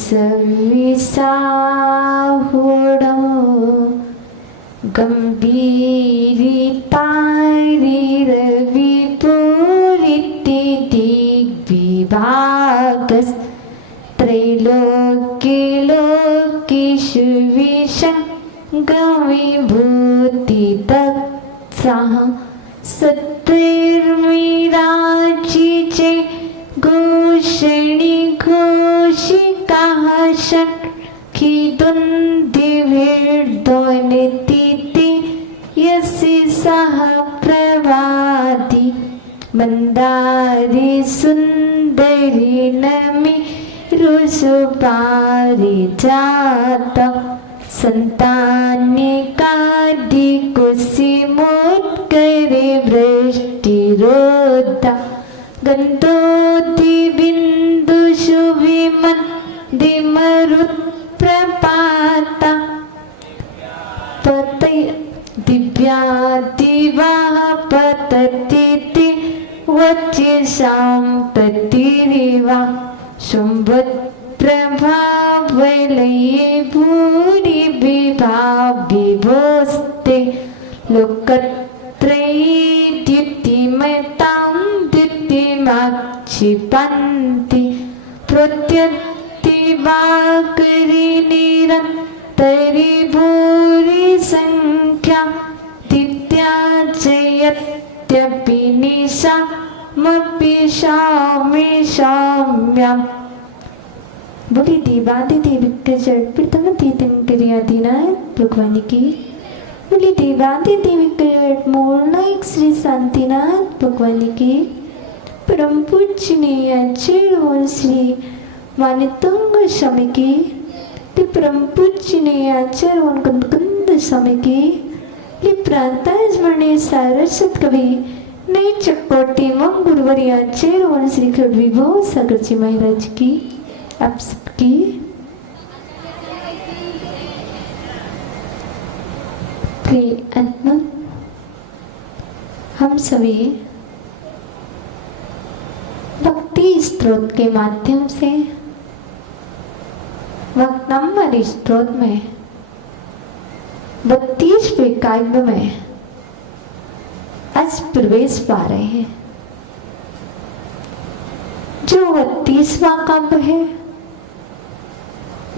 सविसाहुडं गम्भीरितारिरविपूरिति दिग्विभागस् त्रैलोक्यलोकेषु विषङ्गविभूतिदत्सः सत्वैर्विराजिचे घोषणि घोषिकाः षट्खिदुन्दिभिर्ध्वनितीति यस्य सह प्रभाति मन्दारि सुन्दरि नमि रुसुपारिजात सन्तान्यकादिकुसुमोत्करे वृष्टिरोधा गन्धोद्दिबिन्दुषु विमन्दिमरुत्प्रपाता दिव्या दिवाः पततीति वच्यसां ततिरिवा शुम्भप्रभावलये भूरि विभाविभोस्ते लोकत्रये द्युतिमतां द्युतिमाक्षिपन्ति प्रत्यतिवाकरि निरन्तरि भूरि संख्या दित्या जयत्यपि निशामपि शामि शाम्यम् बोली देवादिदेव के जड़ प्रथम तीर्थंकरियादिनाथ भगवान की बोली देवादिदेव के जड़ मूलनायक श्री शांतिनाथ भगवान की परम पूजनीय आचार्य श्री मानितंग स्वामी की परम पूजनीय आचार्य कुंद स्वामी की प्रातः स्मरणीय सारस्वत कवि नई चकोटी मम गुरुवरी आचार्य श्री विभो सागर जी महाराज की आप सबकी प्रिय आत्मा हम सभी भक्ति स्त्रोत के माध्यम से नंबर स्त्रोत में 32वें काव्य में आज प्रवेश पा रहे हैं। जो 32वां काव्य है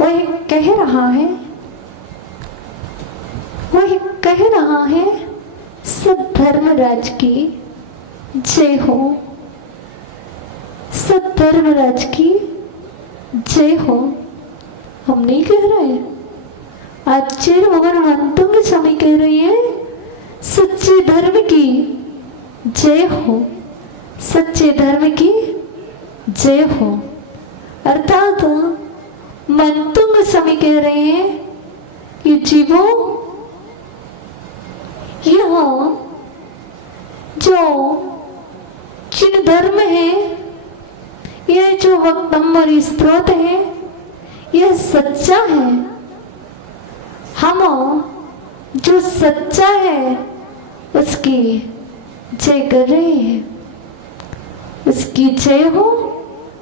वह कह रहा है सद्धर्मराज की जय हो, सद्धर्मराज की जय हो। हम नहीं कह रहे, आचार्य भगवान के स्वामी कह रही है सच्चे धर्म की जय हो, सच्चे धर्म की जय हो। अर्थात मंतुंग स्वामी कह रहे हैं ये जीवो, यह जो चिन्ह धर्म है, यह जो वक्तंबर स्त्रोत है, यह सच्चा है। हम जो सच्चा है उसकी जय कर रहे हैं, उसकी जय हो।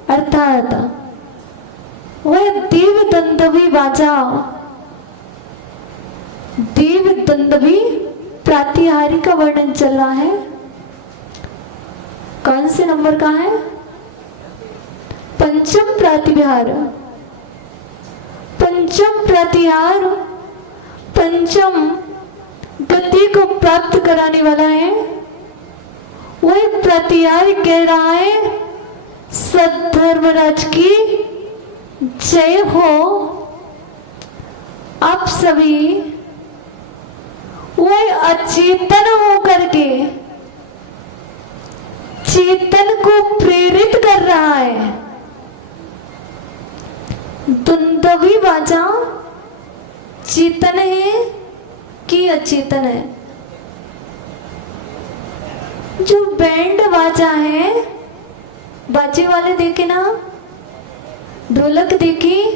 अर्थात वह देव दंडवी वाचा, देव दंडवी प्रातिहारी का वर्णन चल रहा है। कौन से नंबर का है? पंचम प्रातिहार। पंचम प्रतिहार पंचम गति को प्राप्त कराने वाला है। वह प्रतिहार कह रहा है सद्धर्मराज की जय हो। आप सभी वह अचेतन होकर के चेतन को प्रेरित कर रहा है। दुंदवी वाचा चेतन है कि अचेतन है? जो बैंड वाचा है, बाजे वाले देखे ना, ढोलक देखी,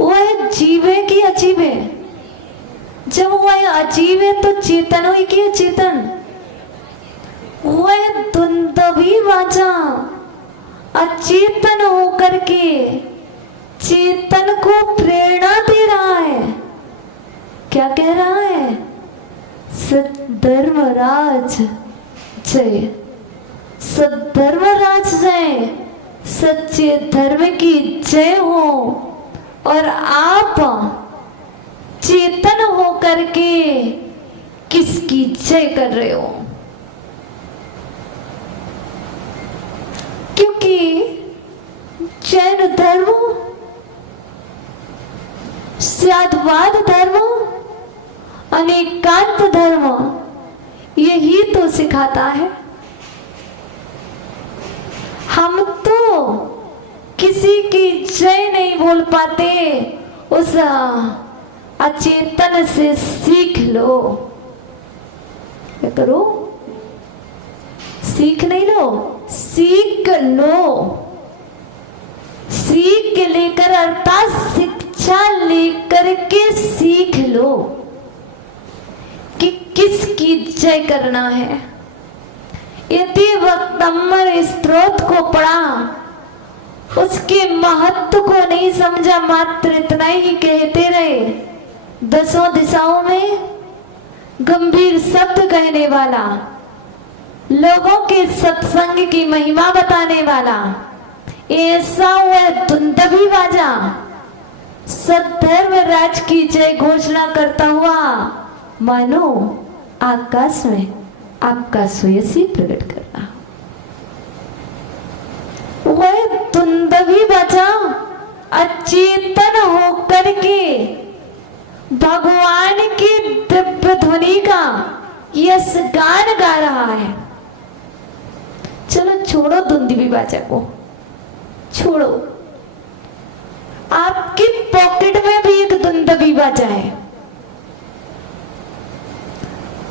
वह जीव है कि अजीब है? जब वह अजीब है तो चेतन हो कि अचेतन? वह दुंदवी वाचा अचेतन होकर के चेतन को प्रेरणा दे रहा है। क्या कह रहा है? सद्धर्मराज जय, सद्धर्मराज जय, सच्चे धर्म की जय हो। और आप चेतन हो करके किसकी जय कर रहे हो? क्योंकि जैन धर्म, साधुवाद धर्म, अनेकांत धर्म यही तो सिखाता है। हम तो किसी की जय नहीं बोल पाते, उस अचेतन से सीख लो। क्या करो? सीख नहीं लो, सीख लो। सीख लेकर अर्थात शिक्षा लेकर के सीख लो कि किसकी जय करना है। यदि वक्तम्बर स्त्रोत को पढ़ा, उसके महत्व को नहीं समझा, मात्र इतना ही कहते रहे, दसों दिशाओं में गंभीर शब्द कहने वाला, लोगों के सत्संग की महिमा बताने वाला, ऐसा वह धुंधवी बाजा सद्धर्मराज की जय घोषणा करता हुआ मानो आकाश में आपका स्वयं प्रकट करना। वह धुंधवी बाजा अचेतन होकर के भगवान की दिव्य ध्वनि का यश गान गा रहा है। चलो छोड़ो धुंधवी बाजा को, छोड़ो। आपकी पॉकेट में भी एक धुंधवी बाजा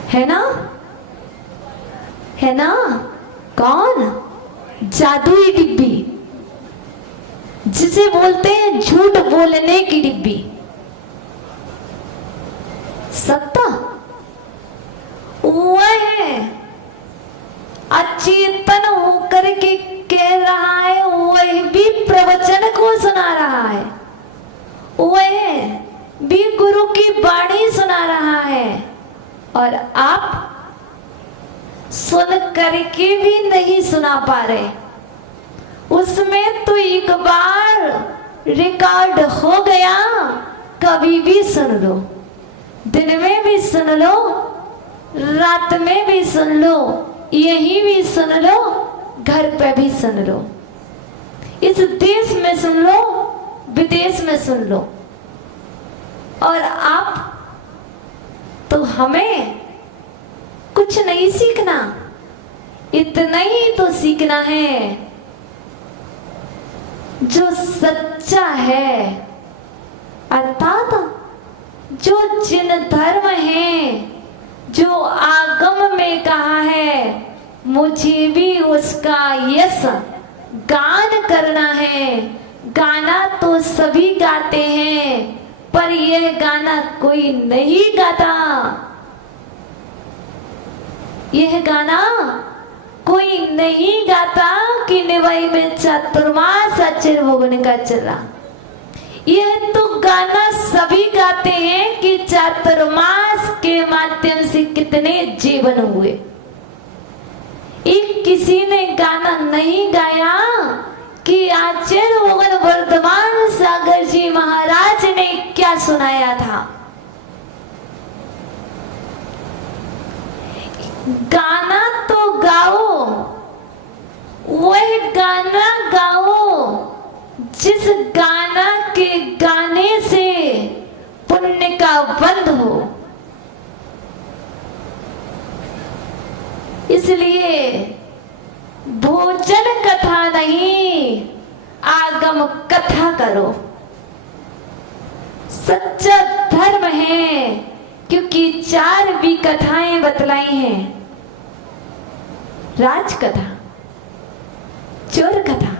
है ना? है ना? कौन? जादुई डिब्बी, जिसे बोलते हैं झूठ बोलने की डिब्बी। सत्ता वह है, अचेतन होकर के कह रहा है, वह भी प्रवचन को सुना रहा है, वह भी गुरु की वाणी सुना रहा है। और आप सुन करके भी नहीं सुना पा रहे। उसमें तो एक बार रिकॉर्ड हो गया, कभी भी सुन लो, दिन में भी सुन लो, रात में भी सुन लो, यहीं भी सुन लो, घर पे भी सुन लो, इस देश में सुन लो, विदेश में सुन लो। और आप तो हमें कुछ नहीं सीखना, इतना ही तो सीखना है जो सच्चा है, अर्थात जो जिन धर्म है, जो आगम में कहा है, मुझे भी उसका यश गान करना है। गाना तो सभी गाते हैं, पर यह गाना कोई नहीं गाता। यह गाना कोई नहीं गाता कि निवाई में चातुर्मास अचिर भोगने का चला। यह तो गाना सभी गाते हैं कि चातुर्मास के माध्यम से कितने जीवन हुए। एक किसी ने गाना नहीं गाया कि आचार्य भगवान वर्धमान सागर जी महाराज ने क्या सुनाया था। गाना तो गाओ, वह गाना गाओ जिस गाना के गाने से पुण्य का बंध हो। इसलिए भोजन कथा नहीं, आगम कथा करो। सच्चा धर्म है, क्योंकि 4 भी कथाएं बतलाई हैं। राज कथा, चोर कथा,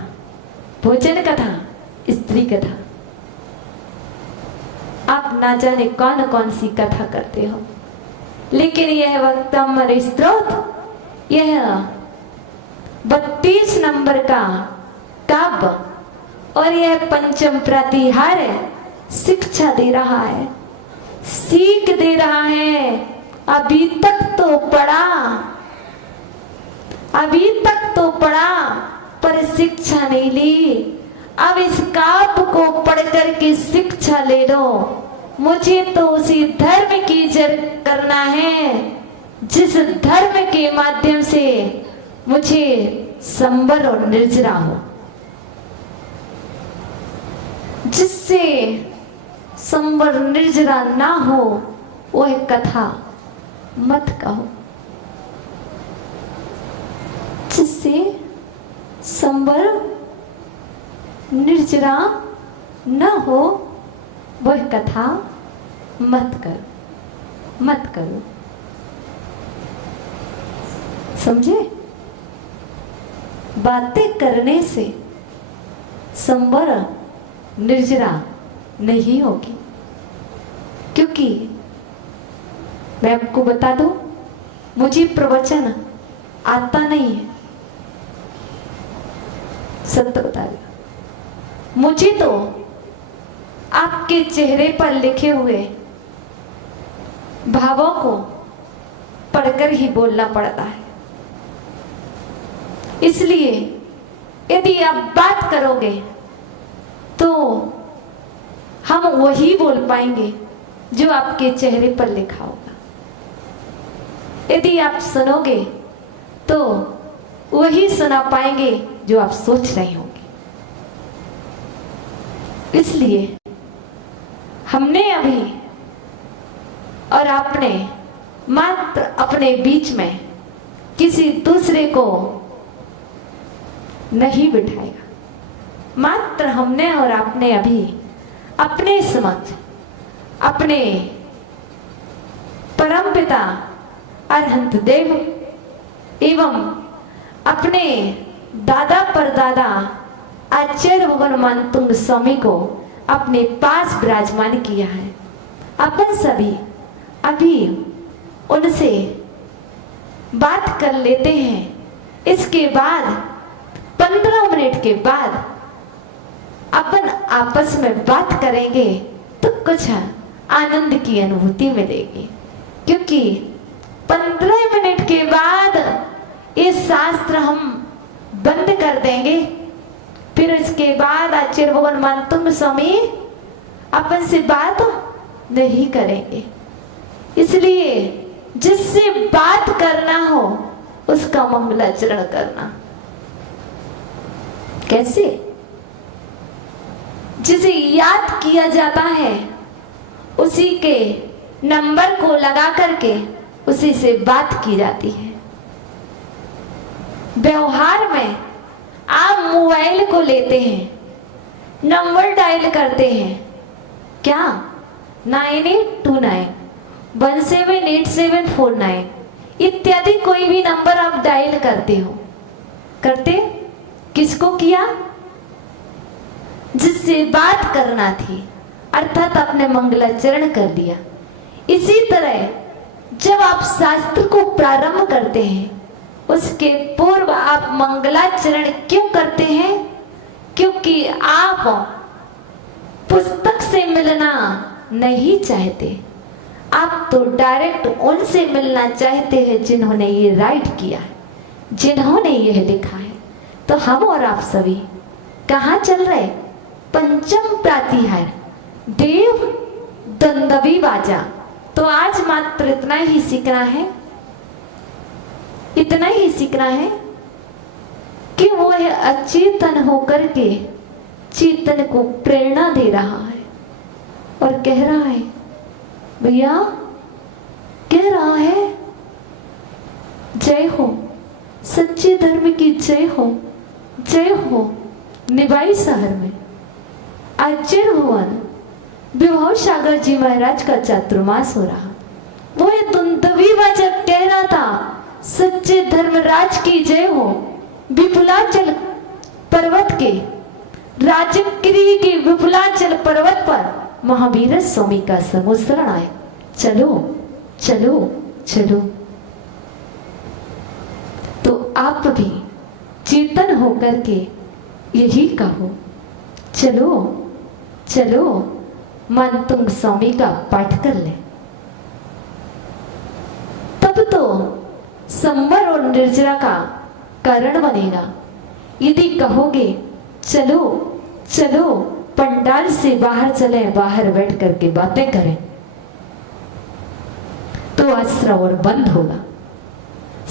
भोजन कथा, स्त्री कथा। आप ना जाने कौन कौन सी कथा करते हो, लेकिन यह वक्तम्बर स्त्रोत, यह 32 नंबर का काव्य और यह पंचम प्रतिहार शिक्षा दे रहा है, सीख दे रहा है। अभी तक तो पढ़ा, अभी तक तो पढ़ा पर शिक्षा नहीं ली। अब इस काव्य को पढ़ करके शिक्षा ले लो। मुझे तो उसी धर्म की जरूरत करना है जिस धर्म के माध्यम से मुझे संबर और निर्जरा हो, जिससे संबर निर्जरा ना हो वह कथा मत कहो। जिससे संबर निर्जरा न हो वह कथा मत करो, मत करो। समझे? बातें करने से संबर निर्जरा नहीं होगी, क्योंकि मैं आपको बता दूं, मुझे प्रवचन आता नहीं है, सत्य बता रही। मुझे तो आपके चेहरे पर लिखे हुए भावों को पढ़कर ही बोलना पड़ता है। इसलिए यदि आप बात करोगे तो हम वही बोल पाएंगे जो आपके चेहरे पर लिखा होगा। यदि आप सुनोगे तो वही सुना पाएंगे जो आप सोच रहे होंगे। इसलिए हमने अभी और आपने मात्र अपने बीच में किसी दूसरे को नहीं बिठाएगा। मात्र हमने और आपने अभी अपने समक्ष अपने परमपिता अरहंत देव एवं अपने दादा परदादा आचार्य भगवान मानतुंग स्वामी को अपने पास विराजमान किया है। अपन सभी अभी उनसे बात कर लेते हैं। इसके बाद 15 मिनट के बाद अपन आपस में बात करेंगे तो कुछ आनंद की अनुभूति मिलेगी, क्योंकि 15 मिनट के बाद ये शास्त्र हम बंद कर देंगे। फिर इसके बाद आचार्य भगवान मानतुंग स्वामी अपन से बात नहीं करेंगे। इसलिए जिससे बात करना हो उसका मंगलाचरण करना। कैसे? जिसे याद किया जाता है उसी के नंबर को लगा करके उसी से बात की जाती है। व्यवहार में आप मोबाइल को लेते हैं, नंबर डायल करते हैं, क्या 9829 178749 इत्यादि कोई भी नंबर आप डायल करते हो। करते किसको किया? जिससे बात करना थी, अर्थात आपने मंगलाचरण कर लिया। इसी तरह जब आप शास्त्र को प्रारंभ करते हैं उसके पूर्व आप मंगलाचरण क्यों करते हैं? क्योंकि आप पुस्तक से मिलना नहीं चाहते, आप तो डायरेक्ट उनसे मिलना चाहते हैं जिन्होंने ये राइट किया है, जिन्होंने यह लिखा है। तो हम और आप सभी कहाँ चल रहे? पंचम प्रतिहार देव दंडवी बाजा। तो आज मात्र इतना ही सीखना है, इतना ही सीखना है कि वो अचेतन होकर के चेतन को प्रेरणा दे रहा है और कह रहा है, भैया कह रहा है, जय हो सच्चे धर्म की, जय हो, जय हो। निवाई शहर में आचार्य भगवान विभव सागर जी महाराज का चातुर्मास हो रहा। वो ये दुंदवी वाचक कह रहा था, सच्चे धर्मराज की जय हो। विपुलाचल पर्वत के राजगिरी के विपुलाचल पर्वत पर महावीर स्वामी का समुद्रण आए। चलो चलो चलो। तो आप भी चेतन होकर के यही कहो, चलो चलो मनतुंग स्वामी का पाठ कर ले। तब तो संवर और निर्जरा का कारण बनेगा। यदि कहोगे चलो चलो पंडाल से बाहर चले, बाहर बैठ करके बातें करें, तो आश्रम और बंद होगा।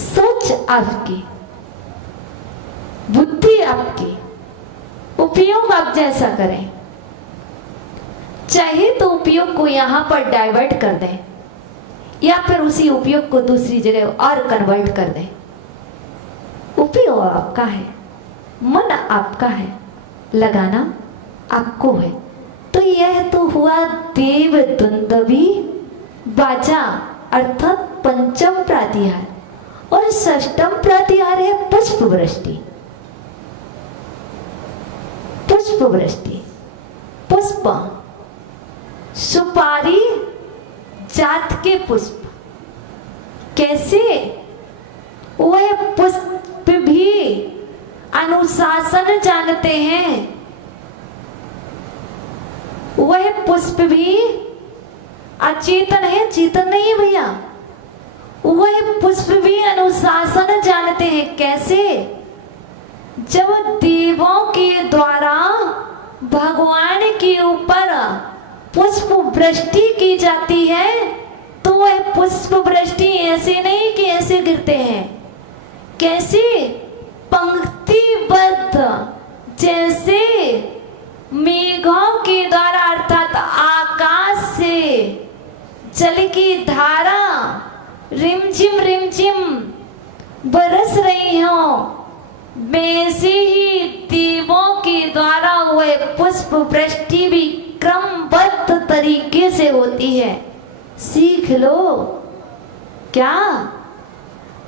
सोच आपकी, बुद्धि आपकी, उपयोग आप जैसा करें। चाहे तो उपयोग को यहां पर डाइवर्ट कर दें या फिर उसी उपयोग को दूसरी जगह और कन्वर्ट कर दें। उपयोग आपका है, मन आपका है, लगाना आपको है। तो यह तो हुआ देव दुंदुभी बाजा अर्थात पंचम प्रातिहार, और षष्टम प्रातिहार है पुष्प वृष्टि। पुष्प वृष्टि, पुष्प, सुपारी जात के पुष्प। कैसे? वह पुष्प भी अनुशासन जानते हैं, वह पुष्प भी अचेतन है, चेतन नहीं है भैया। वह पुष्प भी अनुशासन जानते हैं। कैसे? जब देवों के द्वारा भगवान के ऊपर पुष्प वृष्टि की जाती है, तो वह पुष्प वृष्टि ऐसे नहीं कि ऐसे गिरते हैं। कैसे? पंक्तिबद्ध, जैसे मेघों के द्वारा अर्थात आकाश से जल की धारा रिमझिम बरस रही हो, वैसे ही देवों के द्वारा वह पुष्प वृष्टि भी क्रमबद्ध तरीके से होती है। सीख लो। क्या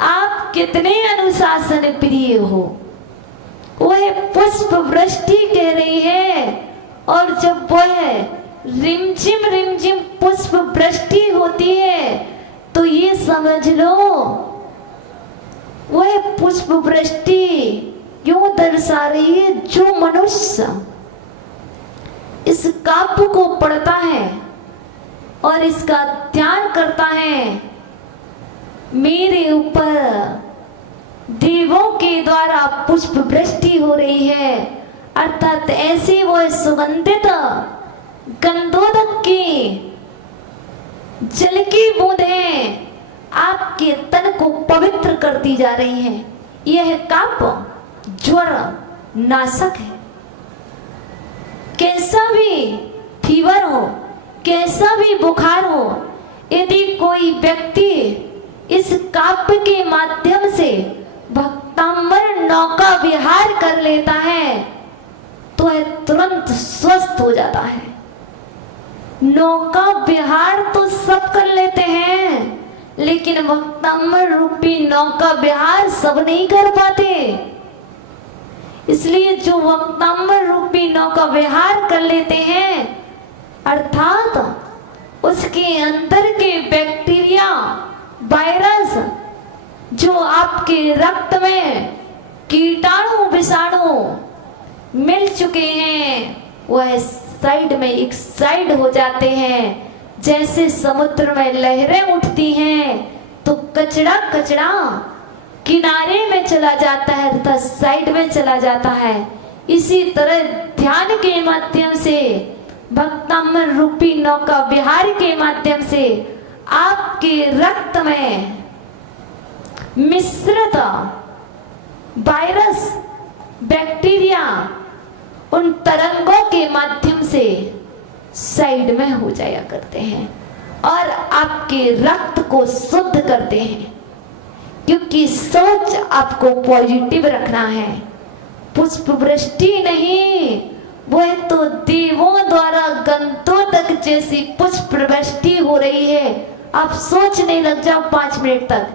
आप कितने अनुशासन प्रिय हो? वह पुष्प वृष्टि कह रही है, और जब वह रिमझिम पुष्प वृष्टि होती है तो ये समझ लो वह पुष्प वृष्टि क्यों दर्शा रही है। जो मनुष्य इस काव्य को पढ़ता है और इसका ध्यान करता है, मेरे ऊपर देवों के द्वारा पुष्प वृष्टि हो रही है, अर्थात ऐसे वो सुगंधित गंधोदक की जल की बूंदें आपके तन को पवित्र करती जा रही हैं। यह काव्य ज्वर नाशक है। कैसा भी फीवर हो, कैसा भी बुखार हो, यदि कोई व्यक्ति इस काव्य के माध्यम से भक्तांबर नौका विहार कर लेता है तो वह तुरंत स्वस्थ हो जाता है। नौका विहार तो सब कर लेते हैं, लेकिन भक्तांबर रूपी नौका विहार सब नहीं कर पाते। इसलिए जो भक्तांबर रूपी नौका विहार कर लेते हैं, अर्थात उसके अंदर के बैक्टीरिया, वायरस, जो आपके रक्त में कीटाणु विषाणु मिल चुके हैं, वह साइड में एक साइड हो जाते हैं। जैसे समुद्र में लहरें उठती हैं तो कचरा किनारे में चला जाता है तथा साइड में चला जाता है। इसी तरह ध्यान के माध्यम से, भक्तांबर रूपी नौका विहार के माध्यम से आपके रक्त में मिश्रित वायरस, बैक्टीरिया उन तरंगों के माध्यम से साइड में हो जाया करते हैं और आपके रक्त को शुद्ध करते हैं। क्योंकि सोच आपको पॉजिटिव रखना है। पुष्प वृष्टि नहीं, वह तो देवों द्वारा गंधोदक जैसी पुष्प वृष्टि हो रही है। आप सोचने लग जाओ 5 मिनट तक,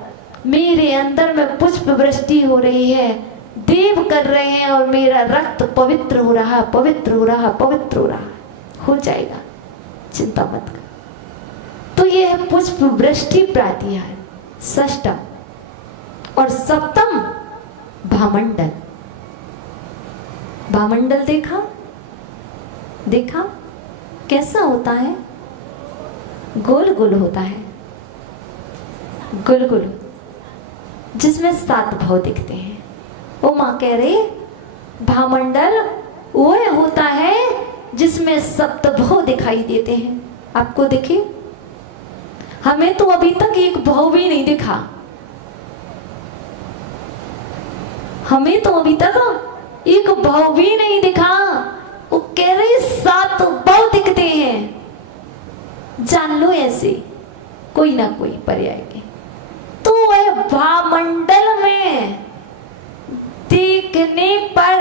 मेरे अंदर में पुष्प वृष्टि हो रही है, देव कर रहे हैं और मेरा रक्त पवित्र हो रहा, पवित्र हो रहा, पवित्र हो रहा, हो जाएगा, चिंता मत कर। तो यह है पुष्प वृष्टि प्रातिहार, षष्टम। और सप्तम भामंडल। भामंडल देखा? देखा कैसा होता है? गोल गोल होता है, गोल गोल, जिसमें 7 भाव दिखते हैं। वो माँ कह रही भामंडल वो होता है जिसमें 7 भाव दिखाई देते हैं। आपको दिखे? हमें तो अभी तक एक भाव भी नहीं दिखा, हमें तो अभी तक एक भाव भी नहीं दिखा। वो कह रहे 7 भाव दिखते हैं। जान लो ऐसे कोई ना कोई पर्याय के, तो वह भामंडल में देखने पर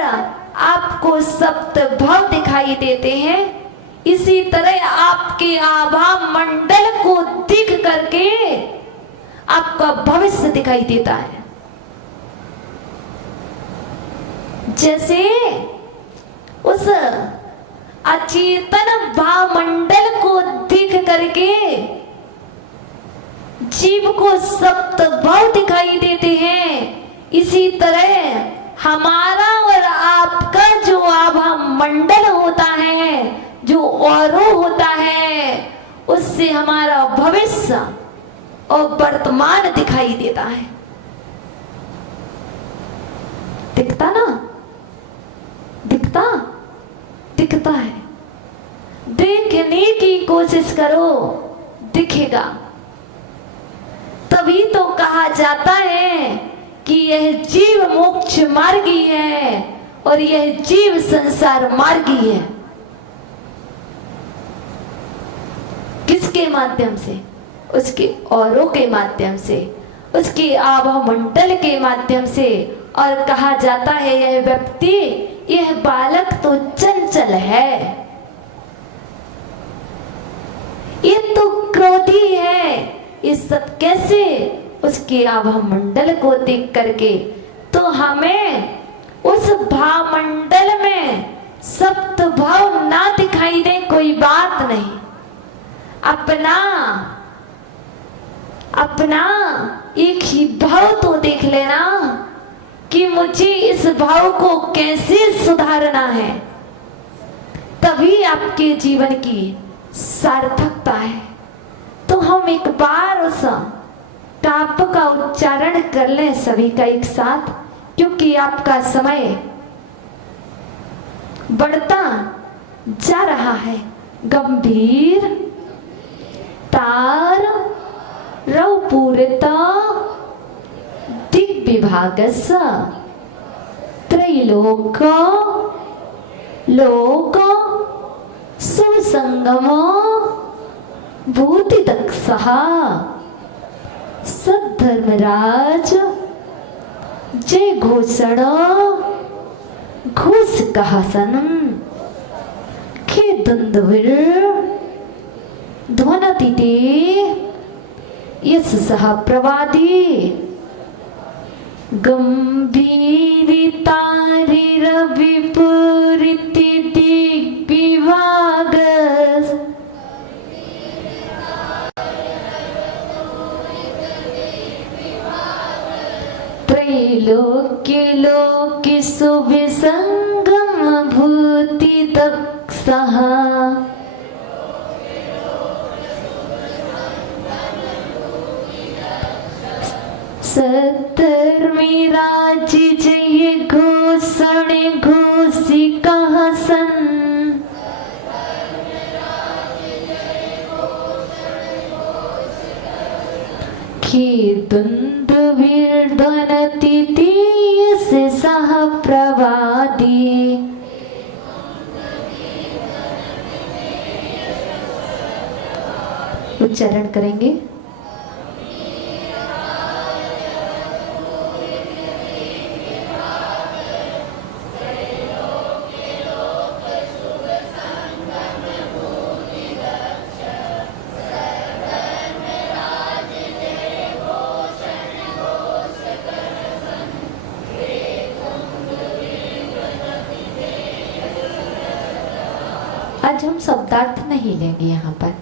आपको 7 भाव दिखाई देते हैं। इसी तरह आपके आभा मंडल को दिख करके आपका भविष्य दिखाई देता है। जैसे उस अचेतन भावमंडल को दिख करके जीव को 7 भाव दिखाई देते हैं, इसी तरह हमारा और आपका जो आभा मंडल होता है, जो औरो होता है, उससे हमारा भविष्य और वर्तमान दिखाई देता है। दिखता ना? दिखता है। देखने की कोशिश करो, दिखेगा। तभी तो कहा जाता है कि यह जीव मोक्ष मार्गी है और यह जीव संसार मार्गी है। किसके माध्यम से? उसके औरों के माध्यम से, उसके आभा मंडल के माध्यम से। और कहा जाता है यह व्यक्ति, यह बालक तो चंचल है, ये तो क्रोधी है। ये सब कैसे? उसके आभा मंडल को देख करके। तो हमें उस भाव मंडल में 7 भाव ना दिखाई दे कोई बात नहीं, अपना एक ही भाव तो देख लेना कि मुझे इस भाव को कैसे सुधारना है। तभी आपके जीवन की सार्थकता है। तो हम एक बार उस ताप का उच्चारण कर लें सभी का एक साथ, क्योंकि आपका समय बढ़ता जा रहा है। गंभीर तार रव पूरिता दिग्विभागस त्रैलोक लोक सुसंगम भूति दक्षः सद्धर्मराज जय घोषण घोष कहासनम खे दुंदुविर ध्वनतिते यस सह प्रवादी गंभीरितारिर विपुरिति दिग्विभागस त्रैलोक्य लोके सुविसंगम भूति दक्षः सद्धर्मराज जय घोषण घोषि कहासन खेदुन्दुभिर्ध्वनति यस्य सह प्रवादी उच्चारण करेंगे। आज हम शब्दार्थ नहीं लेंगे, यहाँ पर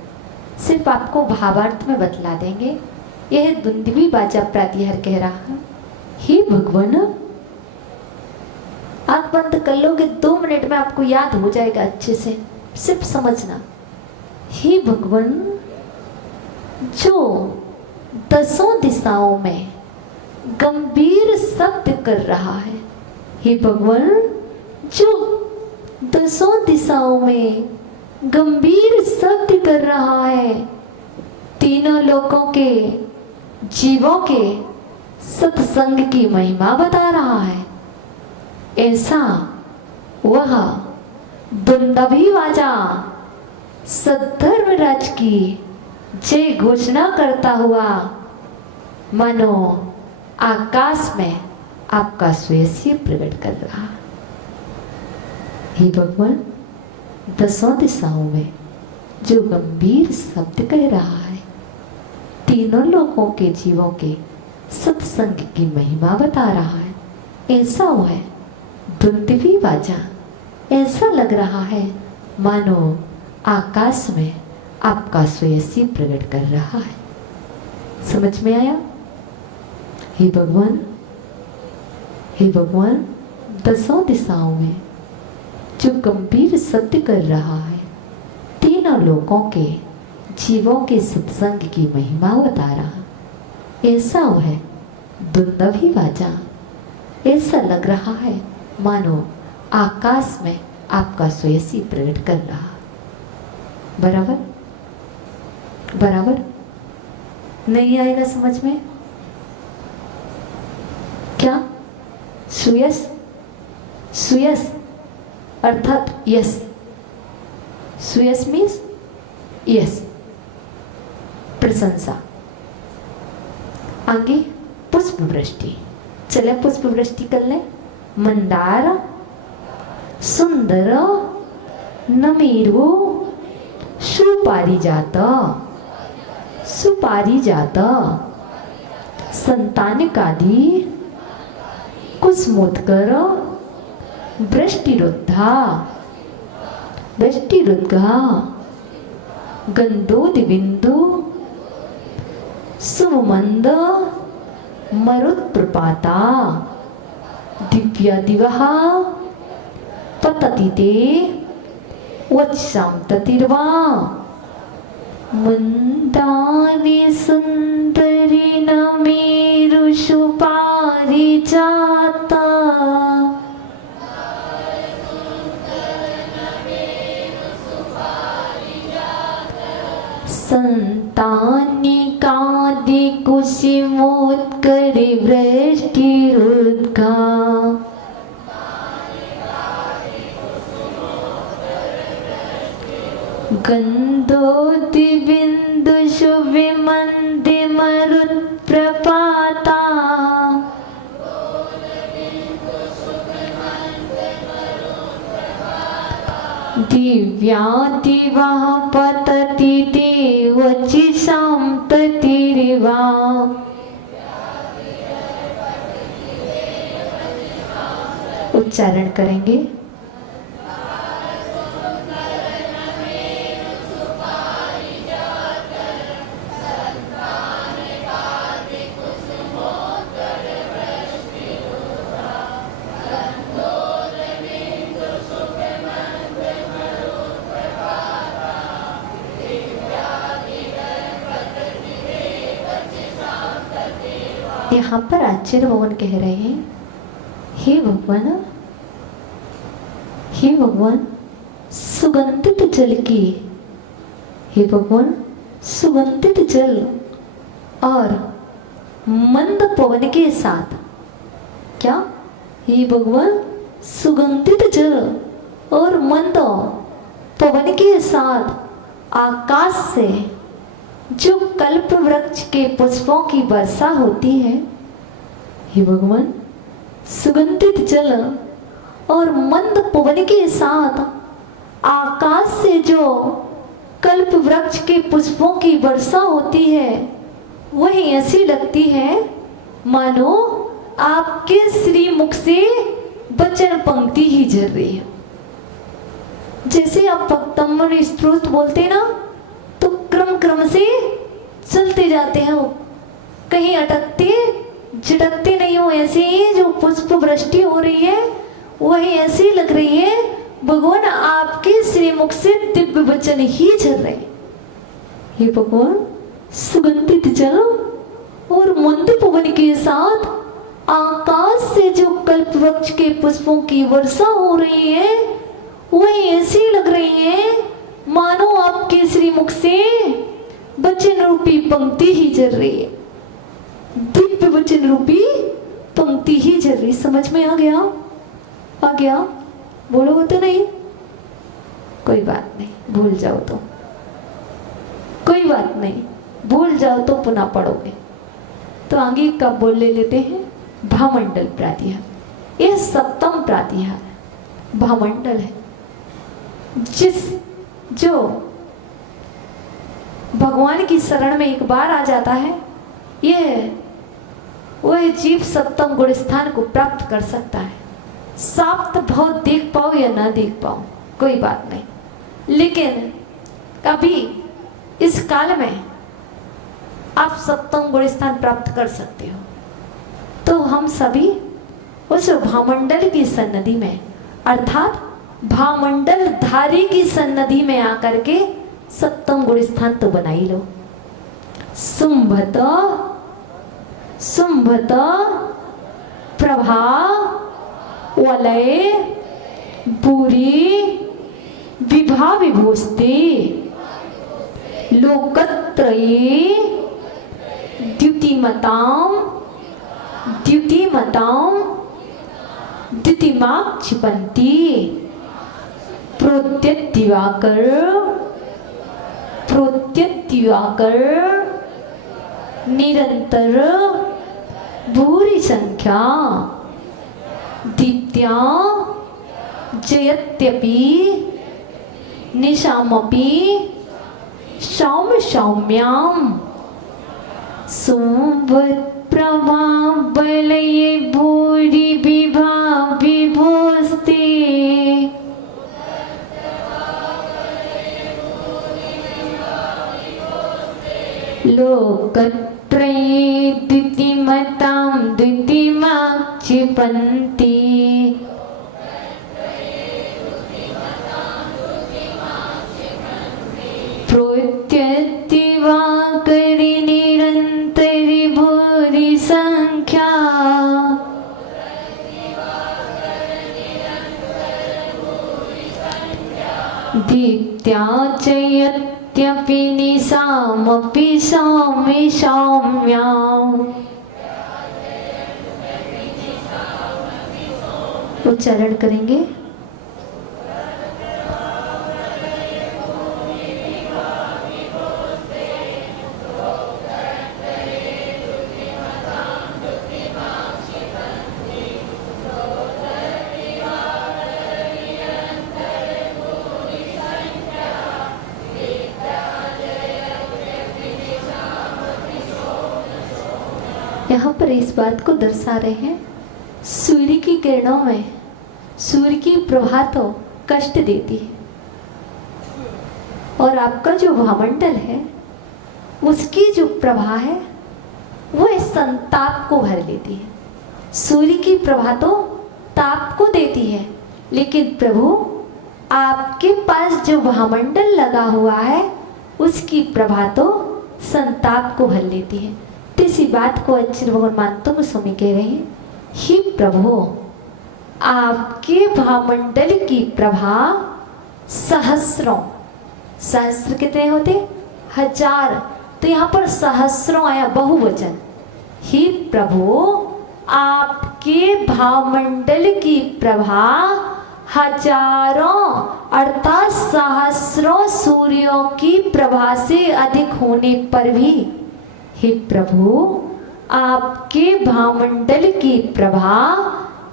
सिर्फ आपको भावार्थ में बतला देंगे। यह दुंदुभी बाजा प्रातिहार कह रहा, हे भगवान, आंख बंद कर लोगे 2 मिनट में आपको याद हो जाएगा अच्छे से सिर्फ समझना, हे भगवान जो दसों दिशाओं में गंभीर शब्द कर रहा है, हे भगवान जो दसों दिशाओं में गंभीर शब्द कर रहा है, तीनों लोकों के जीवों के सत्संग की महिमा बता रहा है, ऐसा वह दुंदभी वाजा सद्धर्मराज की जय घोषणा करता हुआ मानो आकाश में आपका स्वयं प्रकट कर रहा। हे भगवान दसों दिशाओं में जो गंभीर शब्द कह रहा है, तीनों लोकों के जीवों के सत्संग की महिमा बता रहा है, ऐसा हुआ है दुंदुभी बाजा, ऐसा लग रहा है मानो आकाश में आपका स्वयं प्रकट कर रहा है। समझ में आया? हे भगवान, हे भगवान दसों दिशाओं में जो गंभीर शब्द कर रहा है, तीनों लोकों के जीवों के सत्संग की महिमा बता रहा, ऐसा है दुंदुभी बाजा, ऐसा लग रहा है मानो आकाश में आपका स्वयं प्रकट कर रहा। बराबर बराबर नहीं आएगा समझ में? क्या सुयस, सुयस अर्थात यस, सुयस मीन्स यस, प्रशंसा। आगे पुष्प वृष्टि, चले पुष्प वृष्टि कर ले। मंदार सुंदर नमीरु सुपारिजात, सुपारिजात संतानिकादि कुसुमोत्कर वृष्टिरुद्धा, वृष्टिरुद्धा गंधोदिबिंदु सुमंद मरुत्प्रपाता दिव्या दिवः पतति ते वत्सां ततिर्वा मंदानि सुंदरी नमेरु सुपारिजाता, संतानिकादि कुसुमोत्करी वृष्टिरुद्धा, गंधोदिबिन्दुषु विमन्दे मरुत्प्रपाता, दिव्या दिवः पतति ते वचिसां ततिरिवा, उच्चारण करेंगे। यहाँ पर आचार्य भगवान कह रहे हैं, हे भगवान, हे भगवान सुगंधित जल की, हे भगवान सुगंधित जल और मंद पवन के साथ, क्या हे भगवान सुगंधित जल और मंद पवन के साथ आकाश से जो कल्प वृक्ष के पुष्पों की वर्षा होती है, हे भगवान सुगंधित जल और मंद पवन के साथ आकाश से जो कल्प वृक्ष के पुष्पों की वर्षा होती है, वही ऐसी लगती है मानो आपके श्रीमुख से वचन पंक्ति ही झर रही है। जैसे आप भक्तम्बर स्त्रोत बोलते ना, तो क्रम क्रम से चलते जाते हैं, वो कहीं अटकते झटकते नहीं हो। ऐसे ही जो पुष्प वृष्टि हो रही है, वही ऐसी लग रही है भगवान आपके श्रीमुख से दिव्य वचन ही झर रहे। हे भगवान, सुगंधित जल और मंद पवन के साथ आकाश से जो कल्प वृक्ष के पुष्पों की वर्षा हो रही है, वही ऐसी लग रही है मानो आपके श्रीमुख से वचन रूपी पंक्ति ही झर रही है। दिव्य वचन रूपी पंक्ति ही झर रही। समझ में आ गया? आ गया? बोलो तो नहीं? कोई बात नहीं, भूल जाओ तो कोई बात नहीं, भूल जाओ तो पुनः पढ़ोगे। तो आगे का बोल ले लेते हैं। भामंडल प्रातिहार, यह सप्तम प्रातिहार भामंडल है। जो भगवान की शरण में एक बार आ जाता है, वह जीव सप्तम गुण स्थान को प्राप्त कर सकता है। साप्त भाव देख पाओ या ना देख पाओ कोई बात नहीं, लेकिन कभी इस काल में आप सप्तम गुण स्थान प्राप्त कर सकते हो। तो हम सभी उस भामंडल की सन्निधि में, अर्थात भामंडल धारी की सन्निधि में आकर के सप्तम गुण स्थान तो बना ही लो। शुंभत शुंभत प्रभा वलय बुरी विभा विभूस्ते लोकत्रये द्युतिमताम द्युतिमताम द्युतिमाक क्षिपन्ति प्रोद्यत दिवाकर निरंतर भूरि संख्या दीप्त्या जयत्यपि निशामपि सौम्य सौम्याम सोमवत्प्रमा बलये भूरि विभा विभोस्ते लोकत्रये द्युतिमतां द्युतिमाक क्षिपन्ति प्रोद्यत दिवाकरि निरन्तरि भूरि संख्या दीप्त्या चयत्यपि निशामपि सौम्य सौम्याम्। उच्चारण करेंगे। यहाँ पर इस बात को दर्शा रहे हैं, सूर्य की किरणों में सूर्य की प्रभा तो कष्ट देती है, और आपका जो भामंडल है उसकी जो प्रभा है वो संताप को भर लेती है। सूर्य की प्रभा तो ताप को देती है, लेकिन प्रभु आपके पास जो भामंडल लगा हुआ है उसकी प्रभा तो संताप को भर लेती है। तो इसी बात को आचार्य भगवान मातंग स्वामी कह रहे हैं, हे प्रभु आपके भामंडल की प्रभा सहस्रों, सहस्र कितने होते? हजार, तो यहाँ पर सहस्रों आया बहुवचन। हे प्रभु आपके भामंडल की प्रभा हजारों अर्थात सहस्रों सूर्यों की प्रभा से अधिक होने पर भी, हे प्रभु आपके भामंडल की प्रभा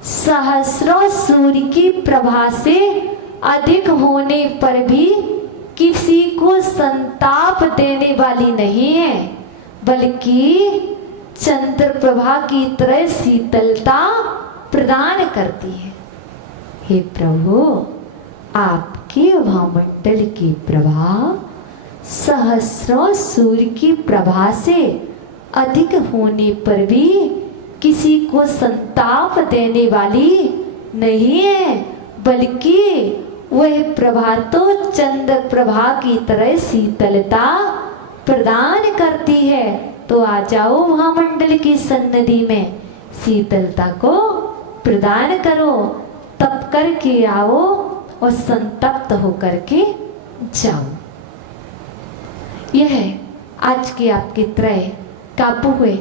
सहस्रों सूर्य की प्रभा से अधिक होने पर भी किसी को संताप देने वाली नहीं है, बल्कि चंद्र प्रभा की तरह शीतलता प्रदान करती है। हे प्रभु आपके भामंडल की प्रभा सहस्रों सूर्य की प्रभा से अधिक होने पर भी किसी को संताप देने वाली नहीं है, बल्कि वह प्रभा तो चंद्र प्रभा की तरह शीतलता प्रदान करती है। तो आ जाओ महामंडल की सन्निधि में, शीतलता को प्रदान करो, तप करके आओ और संतप्त होकर के जाओ। यह आज के आपके त्रय काबू हुए।